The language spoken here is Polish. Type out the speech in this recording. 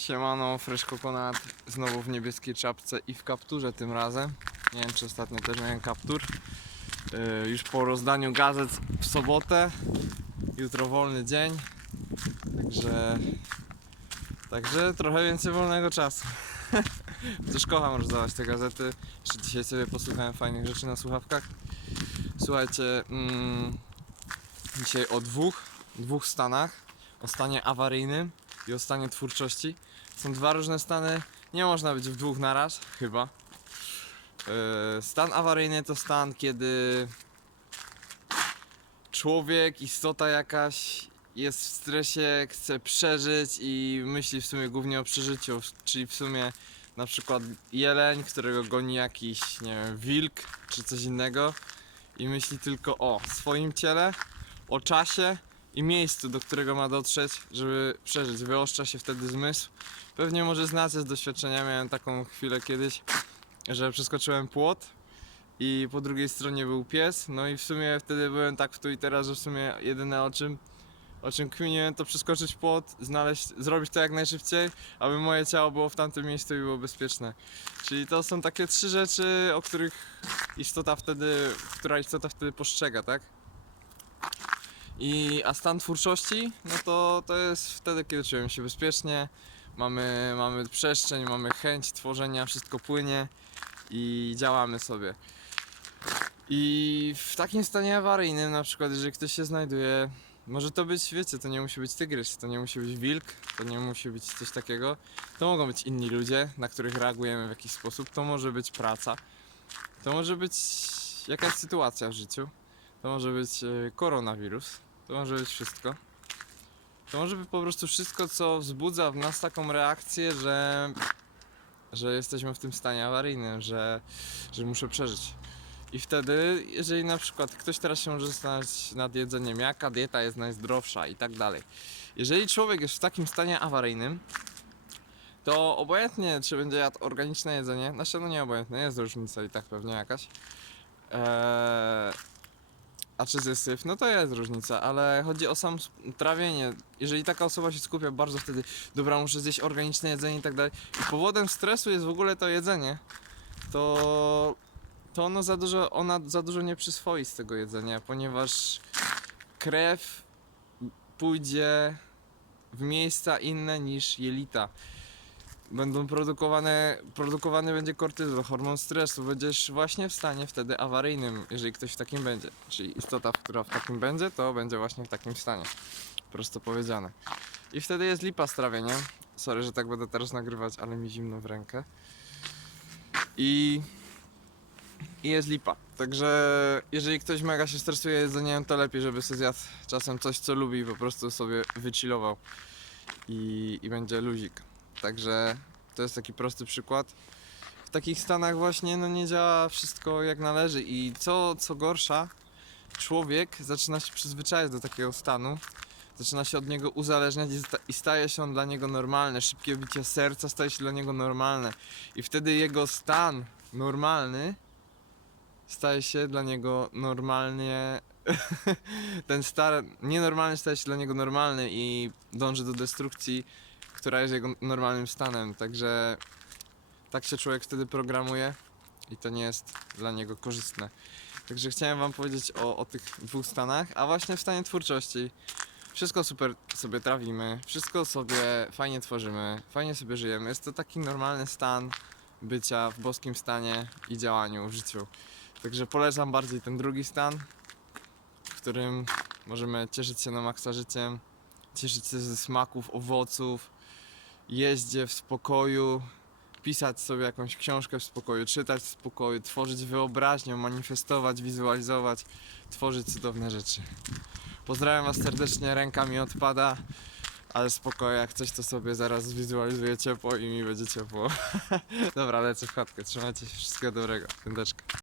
Siemano, Fresh Coconut, znowu w niebieskiej czapce i w kapturze tym razem. Nie wiem, czy ostatnio też miałem kaptur. Yy, już po rozdaniu gazet w sobotę. Jutro wolny dzień. Także... Także trochę więcej wolnego czasu. Też kocham rozdawać te gazety. Jeszcze dzisiaj sobie posłuchałem fajnych rzeczy na słuchawkach. Słuchajcie, mm, dzisiaj o dwóch, dwóch stanach. O stanie awaryjnym i o stanie twórczości. Są dwa różne stany. Nie można być w dwóch naraz, chyba. Yy, Stan awaryjny to stan, kiedy człowiek, istota jakaś jest w stresie, chce przeżyć i myśli w sumie głównie o przeżyciu, czyli w sumie na przykład jeleń, którego goni jakiś, nie wiem, wilk czy coś innego i myśli tylko o swoim ciele, o czasie i miejscu, do którego ma dotrzeć, żeby przeżyć. Wyoszcza się wtedy zmysł. Pewnie może znacie z doświadczenia, miałem taką chwilę kiedyś, że przeskoczyłem płot i po drugiej stronie był pies, no i w sumie wtedy byłem tak w tu i teraz, że w sumie jedyne o czym o czym to przeskoczyć płot, znaleźć, zrobić to jak najszybciej, aby moje ciało było w tamtym miejscu i było bezpieczne. Czyli to są takie trzy rzeczy, o których istota wtedy, która istota wtedy postrzega, tak? I, a stan twórczości, no to, to jest wtedy, kiedy czujemy się bezpiecznie, mamy, mamy przestrzeń, mamy chęć tworzenia, wszystko płynie i działamy sobie. I w takim stanie awaryjnym, na przykład, jeżeli ktoś się znajduje, może to być, wiecie, to nie musi być tygrys, to nie musi być wilk, to nie musi być coś takiego. To mogą być inni ludzie, na których reagujemy w jakiś sposób, to może być praca, to może być jakaś sytuacja w życiu, to może być e, koronawirus, to może być wszystko. To może być po prostu wszystko, co wzbudza w nas taką reakcję, że, że jesteśmy w tym stanie awaryjnym, że, że muszę przeżyć. I wtedy, jeżeli na przykład ktoś teraz się może zastanawiać nad jedzeniem, jaka dieta jest najzdrowsza i tak dalej. Jeżeli człowiek jest w takim stanie awaryjnym, to obojętnie, czy będzie jadł organiczne jedzenie, znaczy no nie obojętne, jest różnica i tak pewnie jakaś. Eee, a czy zesyf? No to jest różnica, ale chodzi o sam trawienie. Jeżeli taka osoba się skupia bardzo wtedy, dobra, muszę zjeść organiczne jedzenie i tak dalej. I powodem stresu jest w ogóle to jedzenie, to, to ono za dużo, ona za dużo nie przyswoi z tego jedzenia, ponieważ krew pójdzie w miejsca inne niż jelita. Będą produkowane, produkowany będzie kortyzol, hormon stresu, będziesz właśnie w stanie wtedy awaryjnym, jeżeli ktoś w takim będzie. Czyli istota, która w takim będzie, to będzie właśnie w takim stanie. Prosto powiedziane. I wtedy jest lipa z trawieniem. Sorry, że tak będę teraz nagrywać, ale mi zimno w rękę. I, i jest lipa. Także jeżeli ktoś mega się stresuje jedzeniem, to lepiej, żeby sobie zjadł czasem coś, co lubi po prostu sobie wychillował. I, i będzie luzik. Także to jest taki prosty przykład. W takich stanach właśnie no nie działa wszystko jak należy i co, co gorsza, człowiek zaczyna się przyzwyczajać do takiego stanu, zaczyna się od niego uzależniać i sta- i staje się on dla niego normalny. Szybkie bicie serca staje się dla niego normalne i wtedy jego stan normalny staje się dla niego normalnie ten stan nienormalny staje się dla niego normalny i dąży do destrukcji która jest jego normalnym stanem, także tak się człowiek wtedy programuje i to nie jest dla niego korzystne. Także chciałem wam powiedzieć o, o tych dwóch stanach, a właśnie w stanie twórczości wszystko super sobie trawimy, wszystko sobie fajnie tworzymy, fajnie sobie żyjemy. Jest to taki normalny stan bycia w boskim stanie i działaniu w życiu. Także polecam bardziej ten drugi stan, w którym możemy cieszyć się na maksa życiem, cieszyć się ze smaków, owoców, jeździe w spokoju, pisać sobie jakąś książkę w spokoju, czytać w spokoju, tworzyć wyobraźnią, manifestować, wizualizować, tworzyć cudowne rzeczy. Pozdrawiam Was serdecznie, ręka mi odpada, ale spokojnie, jak coś to sobie zaraz zwizualizuję ciepło i mi będzie ciepło. Dobra, lecę w chatkę, trzymajcie się, wszystkiego dobrego, piąteczka.